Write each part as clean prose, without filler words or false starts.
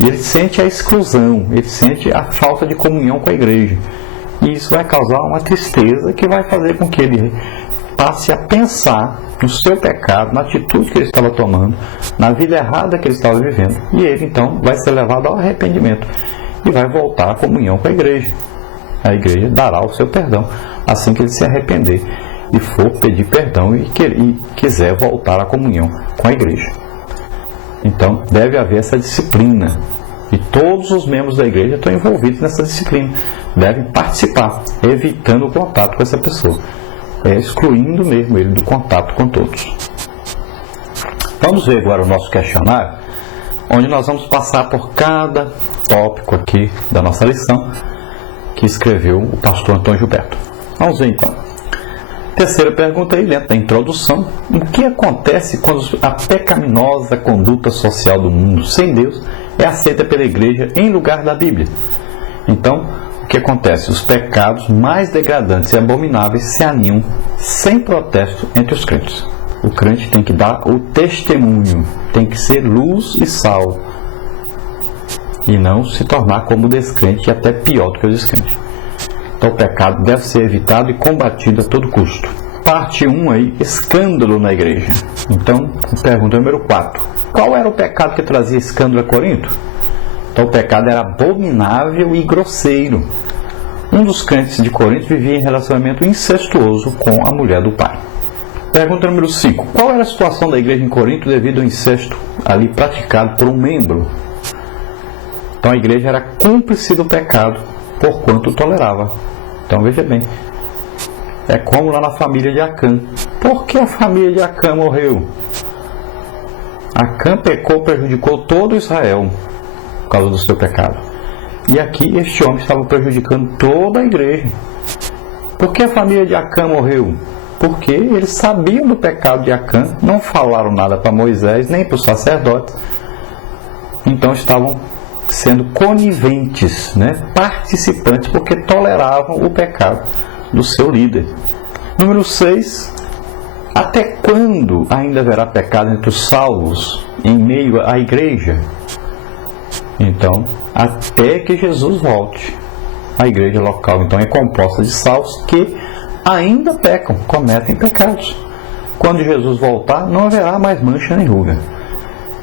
E ele sente a exclusão, ele sente a falta de comunhão com a igreja. E isso vai causar uma tristeza que vai fazer com que ele passe a pensar no seu pecado, na atitude que ele estava tomando, na vida errada que ele estava vivendo. E ele então vai ser levado ao arrependimento e vai voltar à comunhão com a igreja. A igreja dará o seu perdão assim que ele se arrepender e for pedir perdão e quiser voltar à comunhão com a igreja. Então deve haver essa disciplina e todos os membros da igreja estão envolvidos nessa disciplina, devem participar, evitando o contato com essa pessoa, excluindo mesmo ele do contato com todos. Vamos ver agora o nosso questionário, onde nós vamos passar por cada tópico aqui da nossa lição que escreveu o pastor Antônio Gilberto. Vamos ver então. Terceira pergunta aí dentro da introdução: o que acontece quando a pecaminosa conduta social do mundo sem Deus é aceita pela igreja em lugar da Bíblia? Então, o que acontece? Os pecados mais degradantes e abomináveis se aninham sem protesto entre os crentes. O crente tem que dar o testemunho, tem que ser luz e sal, e não se tornar como o descrente e até pior do que o descrente. Então o pecado deve ser evitado e combatido a todo custo. Parte 1 aí, escândalo na igreja. Então, pergunta número 4. Qual era o pecado que trazia escândalo a Corinto? Então o pecado era abominável e grosseiro. Um dos crentes de Corinto vivia em relacionamento incestuoso com a mulher do pai. Pergunta número 5. Qual era a situação da igreja em Corinto devido ao incesto ali praticado por um membro? Então a igreja era cúmplice do pecado porquanto tolerava. Então veja bem, é como lá na família de Acã. Por que a família de Acã morreu? Acã pecou, prejudicou todo Israel por causa do seu pecado. E aqui este homem estava prejudicando toda a igreja. Por que a família de Acã morreu? Porque eles sabiam do pecado de Acã, não falaram nada para Moisés, nem para os sacerdotes. Então estavam sendo coniventes, participantes, porque toleravam o pecado do seu líder. Número 6. Até quando ainda haverá pecado entre os salvos em meio à igreja? Então, até que Jesus volte. A igreja local, então, é composta de salvos que ainda pecam, cometem pecados. Quando Jesus voltar, não haverá mais mancha nem ruga.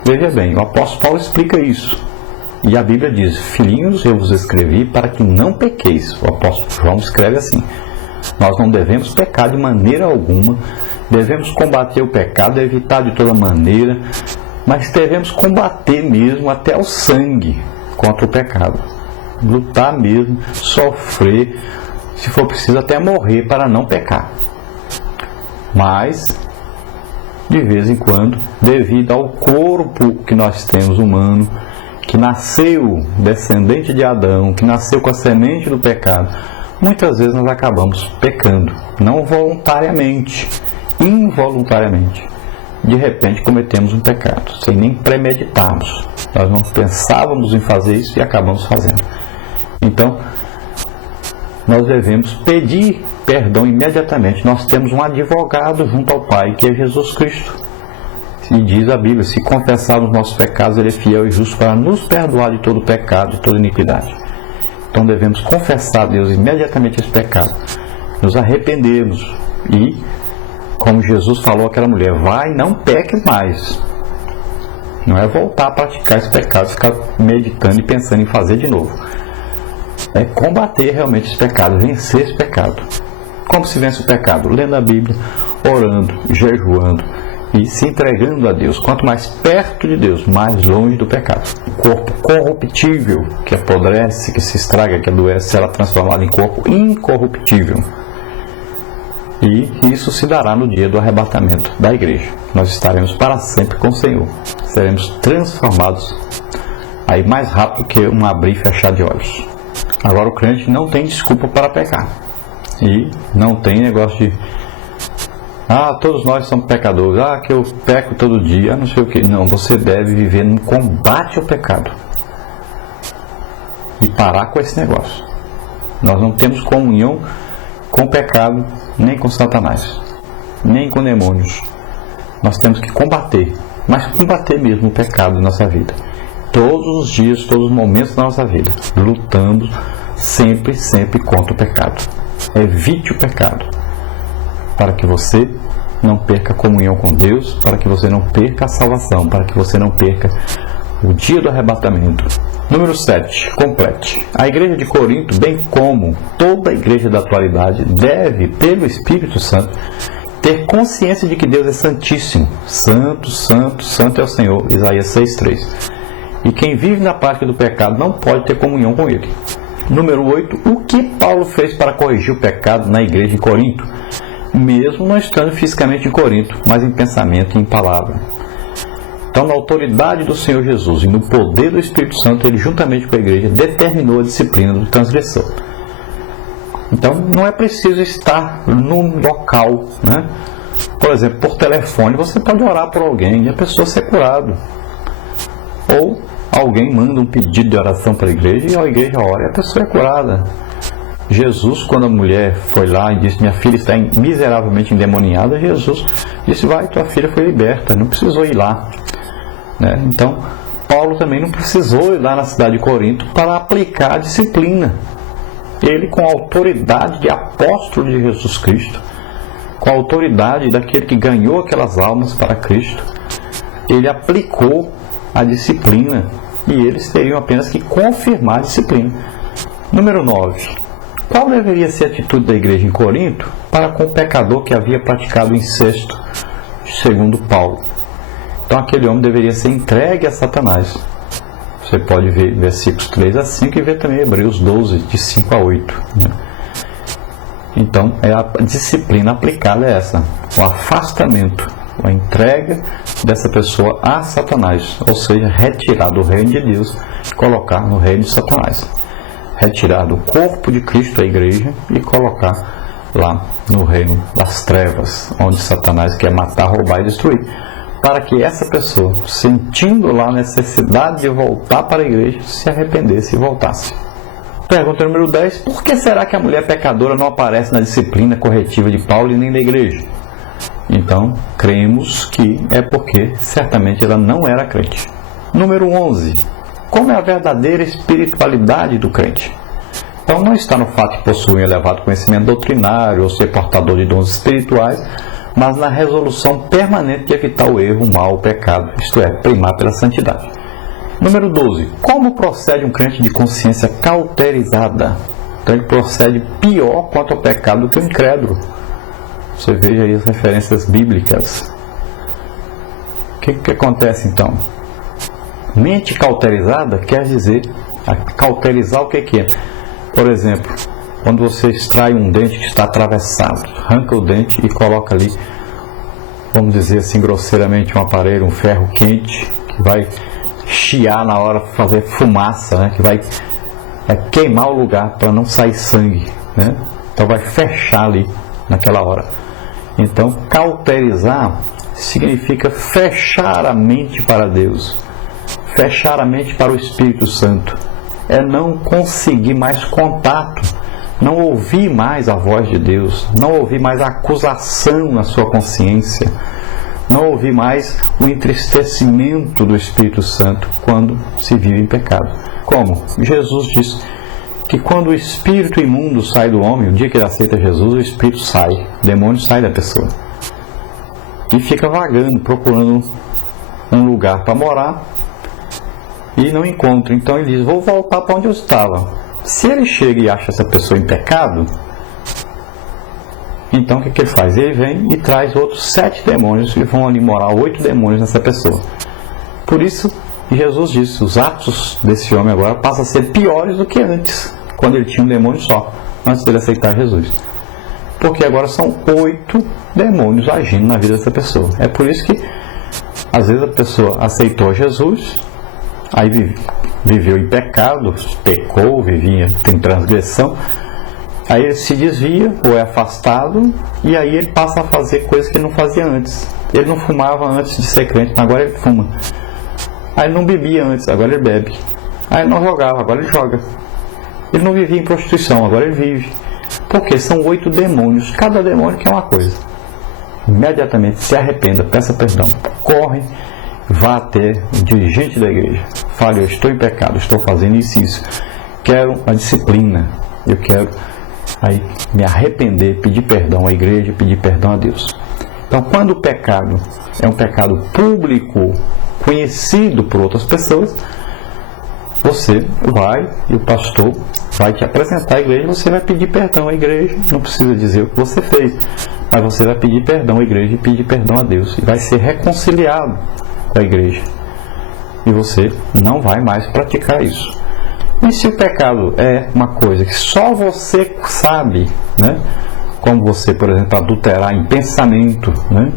Veja bem, o apóstolo Paulo explica isso. E a Bíblia diz: filhinhos, eu vos escrevi para que não pequeis. O apóstolo João escreve assim: nós não devemos pecar de maneira alguma, devemos combater o pecado, evitar de toda maneira, mas devemos combater mesmo até o sangue contra o pecado. Lutar mesmo, sofrer, se for preciso até morrer para não pecar. Mas, de vez em quando, devido ao corpo que nós temos humano, que nasceu descendente de Adão, que nasceu com a semente do pecado, muitas vezes nós acabamos pecando, não voluntariamente, involuntariamente. De repente cometemos um pecado, sem nem premeditarmos. Nós não pensávamos em fazer isso e acabamos fazendo. Então, nós devemos pedir perdão imediatamente. Nós temos um advogado junto ao Pai, que é Jesus Cristo. E diz a Bíblia: se confessarmos nossos pecados, Ele é fiel e justo para nos perdoar de todo pecado, de toda iniquidade. Então devemos confessar a Deus imediatamente esse pecado, nos arrependermos e, como Jesus falou àquela mulher, vai, não peques mais. Não é voltar a praticar esse pecado, ficar meditando e pensando em fazer de novo. É combater realmente esse pecado, vencer esse pecado. Como se vence o pecado? Lendo a Bíblia, orando, jejuando e se entregando a Deus. Quanto mais perto de Deus, mais longe do pecado. O corpo corruptível, que apodrece, que se estraga, que adoece, será transformado em corpo incorruptível. E isso se dará no dia do arrebatamento da igreja. Nós estaremos para sempre com o Senhor. Seremos transformados aí mais rápido que um abrir e fechar de olhos. Agora o crente não tem desculpa para pecar. E não tem negócio de todos nós somos pecadores, que eu peco todo dia, não sei o que. Não, você deve viver no combate ao pecado e parar com esse negócio. Nós não temos comunhão com o pecado, nem com Satanás, nem com demônios. Nós temos que combater, mas combater mesmo o pecado na nossa vida todos os dias, todos os momentos da nossa vida, lutando sempre contra o pecado. Evite o pecado, para que você não perca a comunhão com Deus, para que você não perca a salvação, para que você não perca o dia do arrebatamento. Número 7. Complete. A igreja de Corinto, bem como toda a igreja da atualidade, deve, pelo Espírito Santo, ter consciência de que Deus é santíssimo. Santo, santo, santo é o Senhor. Isaías 6:3. E quem vive na prática do pecado não pode ter comunhão com Ele. Número 8. O que Paulo fez para corrigir o pecado na igreja de Corinto? Mesmo não estando fisicamente em Corinto, mas em pensamento e em palavra. Então, na autoridade do Senhor Jesus e no poder do Espírito Santo, ele, juntamente com a igreja, determinou a disciplina do transgressor. Então, não é preciso estar num local, né? Por exemplo, por telefone, você pode orar por alguém e a pessoa ser curada. Ou alguém manda um pedido de oração para a igreja e a igreja ora e a pessoa é curada. Jesus, quando a mulher foi lá e disse: minha filha está miseravelmente endemoniada, Jesus disse: vai, tua filha foi liberta, não precisou ir lá. Né? Então, Paulo também não precisou ir lá na cidade de Corinto para aplicar a disciplina. Ele, com a autoridade de apóstolo de Jesus Cristo, com a autoridade daquele que ganhou aquelas almas para Cristo, ele aplicou a disciplina e eles teriam apenas que confirmar a disciplina. Número 9. Qual deveria ser a atitude da igreja em Corinto para com o pecador que havia praticado o incesto, segundo Paulo? Então, aquele homem deveria ser entregue a Satanás. Você pode ver versículos 3 a 5 e ver também Hebreus 12, de 5 a 8. Né? Então, a disciplina aplicada é essa: o afastamento, a entrega dessa pessoa a Satanás, ou seja, retirar do reino de Deus e colocar no reino de Satanás. Retirar do corpo de Cristo, a igreja, e colocar lá no reino das trevas, onde Satanás quer matar, roubar e destruir, para que essa pessoa, sentindo lá a necessidade de voltar para a igreja, se arrependesse e voltasse. Pergunta número 10. Por que será que a mulher pecadora não aparece na disciplina corretiva de Paulo e nem da igreja? Então, cremos que é porque certamente ela não era crente. Número 11. Como é a verdadeira espiritualidade do crente? Então, não está no fato de possuir um elevado conhecimento doutrinário ou ser portador de dons espirituais, mas na resolução permanente de evitar o erro, o mal, o pecado, isto é, primar pela santidade. Número 12. Como procede um crente de consciência cauterizada? Então, ele procede pior quanto ao pecado do que o incrédulo. Você veja aí as referências bíblicas. O que acontece então? Mente cauterizada quer dizer, cauterizar o que é? Por exemplo, quando você extrai um dente que está atravessado, arranca o dente e coloca ali, vamos dizer assim grosseiramente, um aparelho, um ferro quente, que vai chiar na hora, fazer fumaça, né? Que vai queimar o lugar para não sair sangue, né? Então vai fechar ali naquela hora. Então, cauterizar significa fechar a mente para Deus, fechar a mente para o Espírito Santo. É não conseguir mais contato, não ouvir mais a voz de Deus, não ouvir mais a acusação na sua consciência, não ouvir mais o entristecimento do Espírito Santo quando se vive em pecado. Como? Jesus disse que quando o espírito imundo sai do homem, o dia que ele aceita Jesus, o espírito sai, o demônio sai da pessoa e fica vagando, procurando um lugar para morar e não encontra. Então ele diz: vou voltar para onde eu estava. Se ele chega e acha essa pessoa em pecado, então o que ele faz? Ele vem e traz outros 7 demônios e vão ali morar 8 demônios nessa pessoa. Por isso Jesus disse: os atos desse homem agora passam a ser piores do que antes, quando ele tinha um demônio só, antes dele aceitar Jesus. Porque agora são 8 demônios agindo na vida dessa pessoa. É por isso que às vezes a pessoa aceitou Jesus, aí viveu em pecado, pecou, vivia em transgressão, aí ele se desvia ou é afastado, e aí ele passa a fazer coisas que ele não fazia antes. Ele não fumava antes de ser crente, mas agora ele fuma. Aí ele não bebia antes, agora ele bebe. Aí ele não jogava, agora ele joga. Ele não vivia em prostituição, agora ele vive. Porque são 8 demônios, cada demônio quer uma coisa. Imediatamente se arrependa, peça perdão, corre vá até o dirigente da igreja. Fale: eu estou em pecado, estou fazendo isso e isso. Quero a disciplina. Eu quero aí me arrepender, pedir perdão à igreja, pedir perdão a Deus. Então, quando o pecado é um pecado público, conhecido por outras pessoas, você vai e o pastor vai te apresentar à igreja, você vai pedir perdão à igreja, não precisa dizer o que você fez, mas você vai pedir perdão à igreja e pedir perdão a Deus, e vai ser reconciliado com a igreja, e você não vai mais praticar isso. E se o pecado é uma coisa que só você sabe, né? Como você, por exemplo, adulterar em pensamento, né?